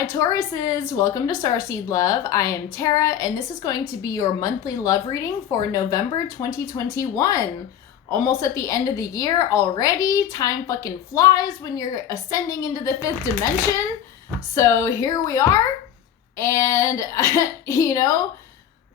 my Tauruses, welcome to Starseed Love. I am Tara, and this is going to be your monthly love reading for November 2021. Almost at the end of the year already. Time fucking flies when you're ascending into the 5th dimension. So here we are, and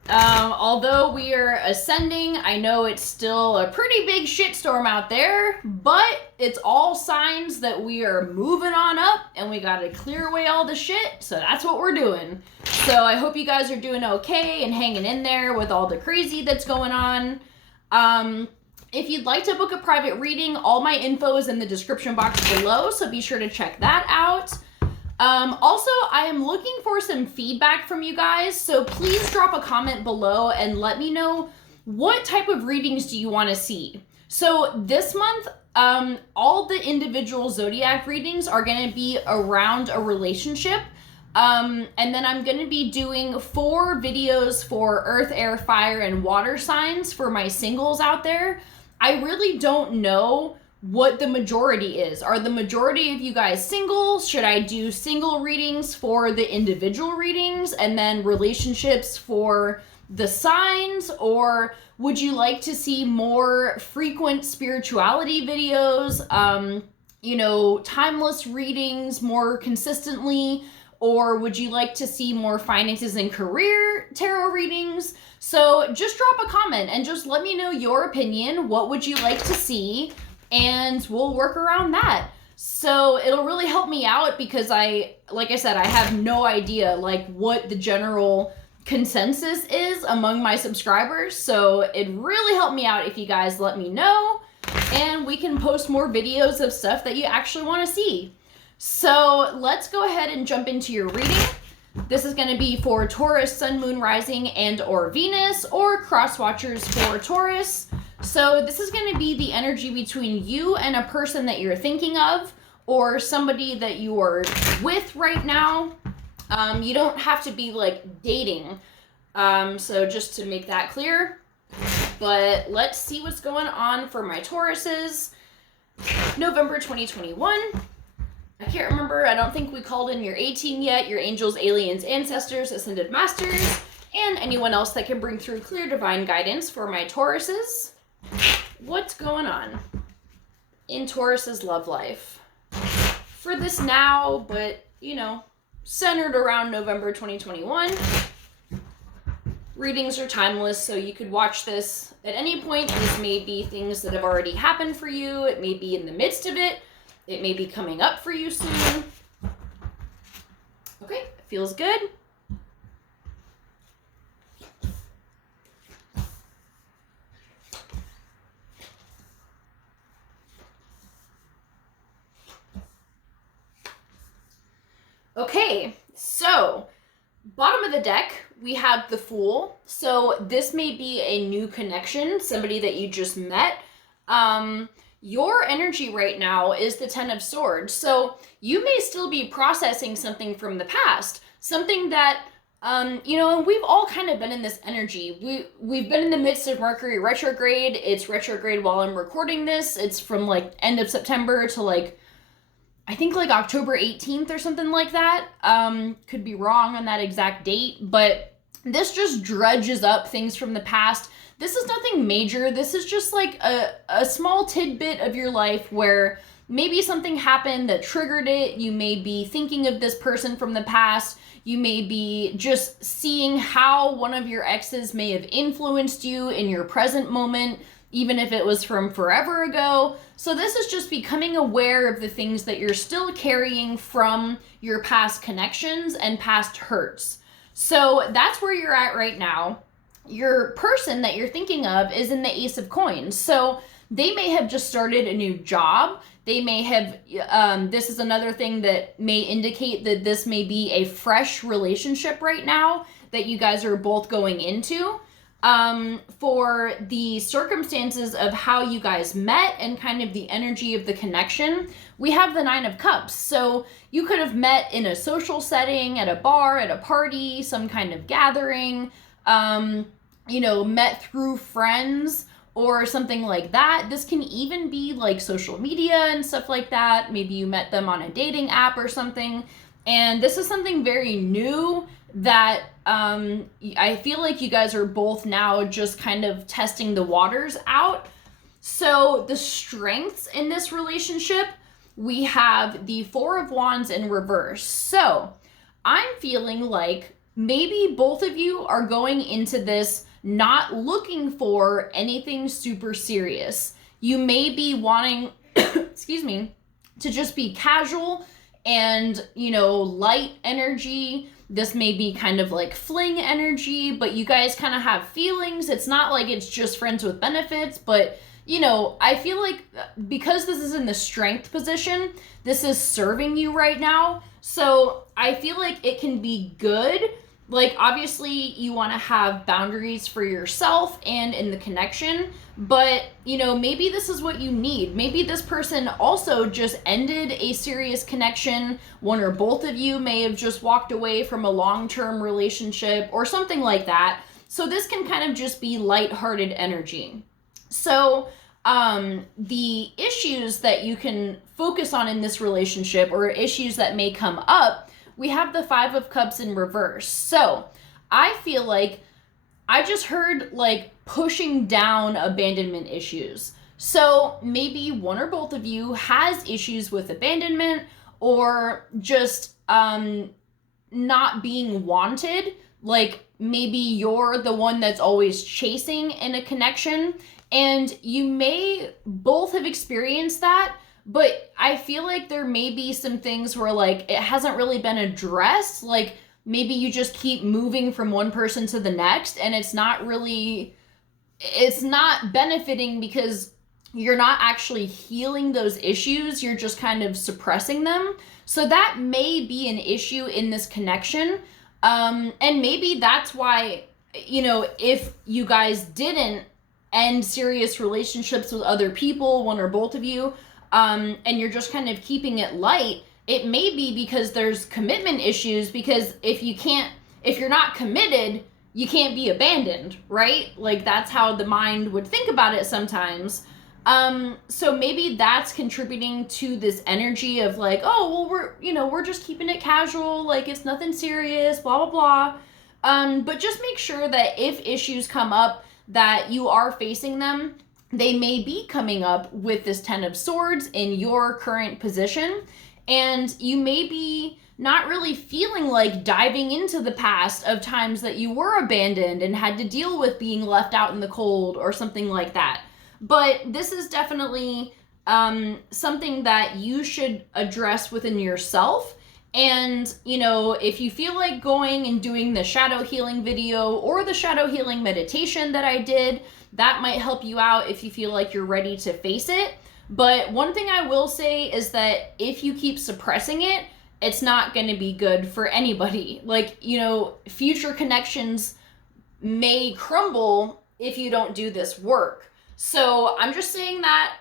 although we are ascending, I know it's still a pretty big shitstorm out there, but it's all signs that we are moving on up and we gotta clear away all the shit, so that's what we're doing. So I hope you guys are doing okay and hanging in there with all the crazy that's going on. If you'd like to book a private reading, all my info is in the description box below, so be sure to check that out. Also, I am looking for some feedback from you guys, so please drop a comment below and let me know what type of readings do you want to see. So this month, all the individual zodiac readings are going to be around a relationship, and then I'm going to be doing 4 videos for earth, air, fire, and water signs for my singles out there. I really don't know what the majority is. Are the majority of you guys single? Should I do single readings for the individual readings and then relationships for the signs? Or would you like to see more frequent spirituality videos, timeless readings more consistently? Or would you like to see more finances and career tarot readings? So just drop a comment and just let me know your opinion. What would you like to see? And we'll work around that. So it'll really help me out because like I said, I have no idea what the general consensus is among my subscribers. So it'd really help me out if you guys let me know, and we can post more videos of stuff that you actually want to see. So let's go ahead and jump into your reading. This is going to be for Taurus, Sun, Moon, Rising, and or Venus, or cross watchers for Taurus. So this is going to be the energy between you and a person that you're thinking of, or somebody that you are with right now. You don't have to be dating. So just to make that clear. But let's see what's going on for my Tauruses. November 2021. I can't remember. I don't think we called in your A-team yet. Your angels, aliens, ancestors, ascended masters, and anyone else that can bring through clear divine guidance for my Tauruses. What's going on in Taurus's love life for this now, but centered around November 2021. Readings are timeless, so you could watch this at any point. These may be things that have already happened for you. It may be in the midst of it. It may be coming up for you soon. Okay, feels good. Okay, so bottom of the deck, we have the Fool. So this may be a new connection, somebody that you just met. Your energy right now is the 10 of Swords. So you may still be processing something from the past, something that, and we've all kind of been in this energy. We've been in the midst of Mercury retrograde. It's retrograde while I'm recording this. It's from end of September to I think October 18th or something like that. Could be wrong on that exact date, but this just dredges up things from the past. This is nothing major. This is just a small tidbit of your life where maybe something happened that triggered it. You may be thinking of this person from the past. You may be just seeing how one of your exes may have influenced you in your present moment, even if it was from forever ago. So this is just becoming aware of the things that you're still carrying from your past connections and past hurts. So that's where you're at right now. Your person that you're thinking of is in the Ace of Coins. So they may have just started a new job. They may have, this is another thing that may indicate that this may be a fresh relationship right now that you guys are both going into. For the circumstances of how you guys met and kind of the energy of the connection, we have the 9 of Cups. So you could have met in a social setting, at a bar, at a party, some kind of gathering, met through friends or something like that. This can even be social media and stuff like that. Maybe you met them on a dating app or something. And this is something very new that I feel like you guys are both now just kind of testing the waters out. So the strengths in this relationship, we have the Four of Wands in reverse. So I'm feeling like maybe both of you are going into this not looking for anything super serious. You may be wanting, excuse me, to just be casual and, you know, light energy. This may be kind of like fling energy, but you guys kind of have feelings. It's not like it's just friends with benefits, but you know, I feel like because this is in the strength position, this is serving you right now. So I feel like it can be good. Like, obviously, you want to have boundaries for yourself and in the connection, but, you know, maybe this is what you need. Maybe this person also just ended a serious connection. One or both of you may have just walked away from a long-term relationship or something like that. So this can kind of just be lighthearted energy. So the issues that you can focus on in this relationship or issues that may come up, we have the Five of Cups in reverse. So I feel like I just heard like pushing down abandonment issues. So maybe one or both of you has issues with abandonment or just not being wanted. Like maybe you're the one that's always chasing in a connection, and you may both have experienced that, but I feel like there may be some things where like it hasn't really been addressed. Like maybe you just keep moving from one person to the next and it's not benefiting because you're not actually healing those issues. You're just kind of suppressing them. So that may be an issue in this connection. And maybe that's why, you know, if you guys didn't end serious relationships with other people, one or both of you, and you're just kind of keeping it light, it may be because there's commitment issues, because if you're not committed, you can't be abandoned, right? Like that's how the mind would think about it sometimes. So maybe that's contributing to this energy of like, oh, well, we're just keeping it casual, like it's nothing serious, blah, blah, blah. But just make sure that if issues come up, that you are facing them. They may be coming up with this Ten of Swords in your current position, and you may be not really feeling like diving into the past of times that you were abandoned and had to deal with being left out in the cold or something like that. But this is definitely something that you should address within yourself. And, you know, if you feel like going and doing the shadow healing video or the shadow healing meditation that I did, that might help you out if you feel like you're ready to face it. But one thing I will say is that if you keep suppressing it, it's not going to be good for anybody. Like, you know, future connections may crumble if you don't do this work. So I'm just saying that,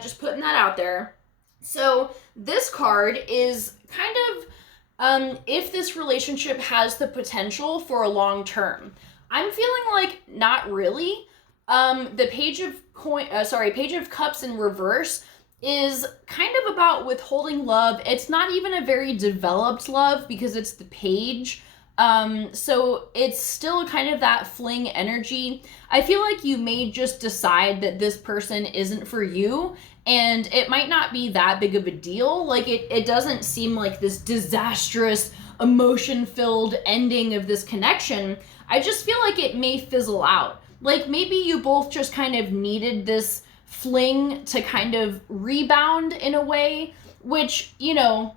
just putting that out there. So this card is kind of if this relationship has the potential for a long term. I'm feeling like not really. The Page of Cups in reverse is kind of about withholding love. It's not even a very developed love because it's the Page. So it's still kind of that fling energy. I feel like you may just decide that this person isn't for you, and it might not be that big of a deal. Like it doesn't seem like this disastrous, emotion-filled ending of this connection. I just feel like it may fizzle out. Like maybe you both just kind of needed this fling to kind of rebound in a way, which, you know,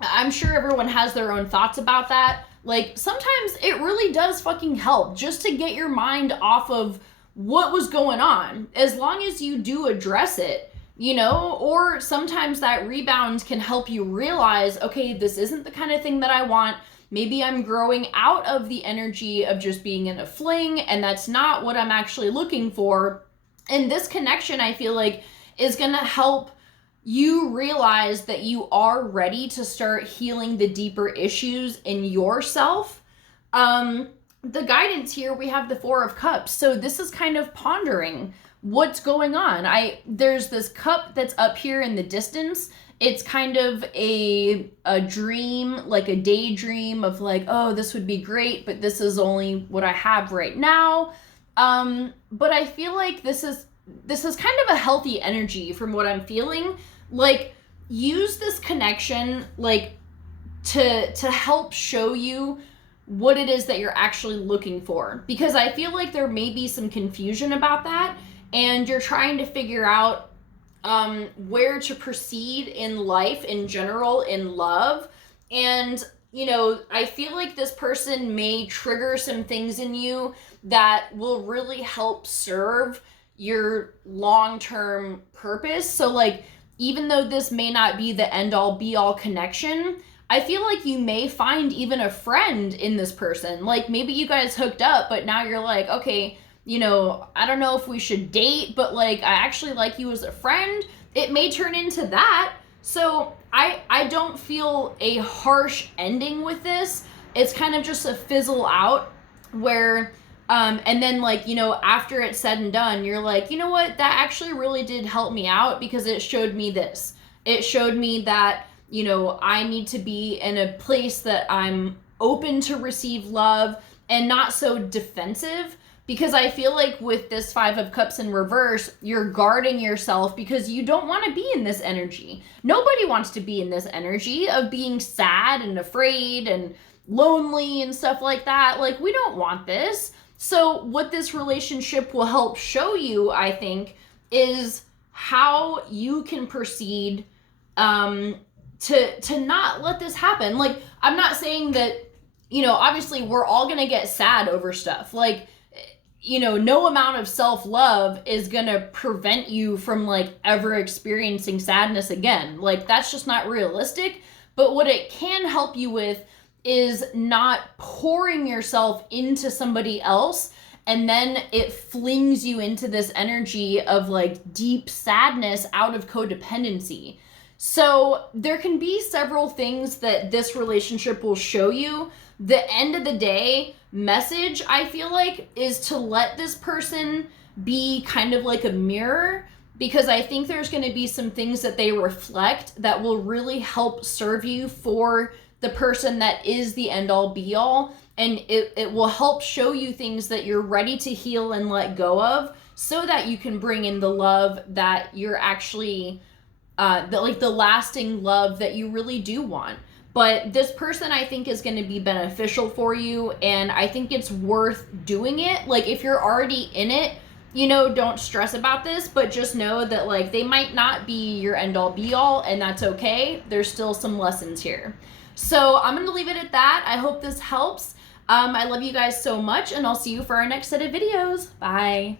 I'm sure everyone has their own thoughts about that. Like sometimes it really does fucking help just to get your mind off of what was going on, as long as you do address it, you know. Or sometimes that rebound can help you realize, okay, this isn't the kind of thing that I want. Maybe I'm growing out of the energy of just being in a fling, and that's not what I'm actually looking for. And this connection, I feel like, is gonna help you realize that you are ready to start healing the deeper issues in yourself. The guidance here, we have the Four of Cups. So this is kind of pondering what's going on. There's this cup that's up here in the distance, it's kind of a dream, like a daydream of like, oh, this would be great, but this is only what I have right now. But I feel like this is kind of a healthy energy from what I'm feeling. Like, use this connection, like, to help show you what it is that you're actually looking for. Because I feel like there may be some confusion about that, and you're trying to figure out where to proceed in life in general, in love. And, you know, I feel like this person may trigger some things in you that will really help serve your long-term purpose. So, like, even though this may not be the end-all be-all connection, I feel like you may find even a friend in this person. Like, maybe you guys hooked up, but now you're like, okay, you know, I don't know if we should date, but like, I actually like you as a friend. It may turn into that. So I don't feel a harsh ending with this. It's kind of just a fizzle out where, and then, like, you know, after it's said and done, you're like, you know what, that actually really did help me out because it showed me this. It showed me that, you know, I need to be in a place that I'm open to receive love and not so defensive. Because I feel like with this 5 of Cups in reverse, you're guarding yourself because you don't want to be in this energy. Nobody wants to be in this energy of being sad and afraid and lonely and stuff like that. Like, we don't want this. So what this relationship will help show you, I think, is how you can proceed to not let this happen. Like, I'm not saying that, you know, obviously we're all going to get sad over stuff. Like, you know, no amount of self-love is gonna prevent you from, like, ever experiencing sadness again. Like, that's just not realistic. But what it can help you with is not pouring yourself into somebody else, and then it flings you into this energy of, like, deep sadness out of codependency. So there can be several things that this relationship will show you. The end of the day message, I feel like, is to let this person be kind of like a mirror, because I think there's going to be some things that they reflect that will really help serve you for the person that is the end all be all. And it will help show you things that you're ready to heal and let go of, so that you can bring in the love that you're actually, the lasting love that you really do want. But this person, I think, is going to be beneficial for you, and I think it's worth doing it. Like, if you're already in it, you know, don't stress about this, but just know that, like, they might not be your end-all be-all, and that's okay. There's still some lessons here. So I'm going to leave it at that. I hope this helps. I love you guys so much, and I'll see you for our next set of videos. Bye.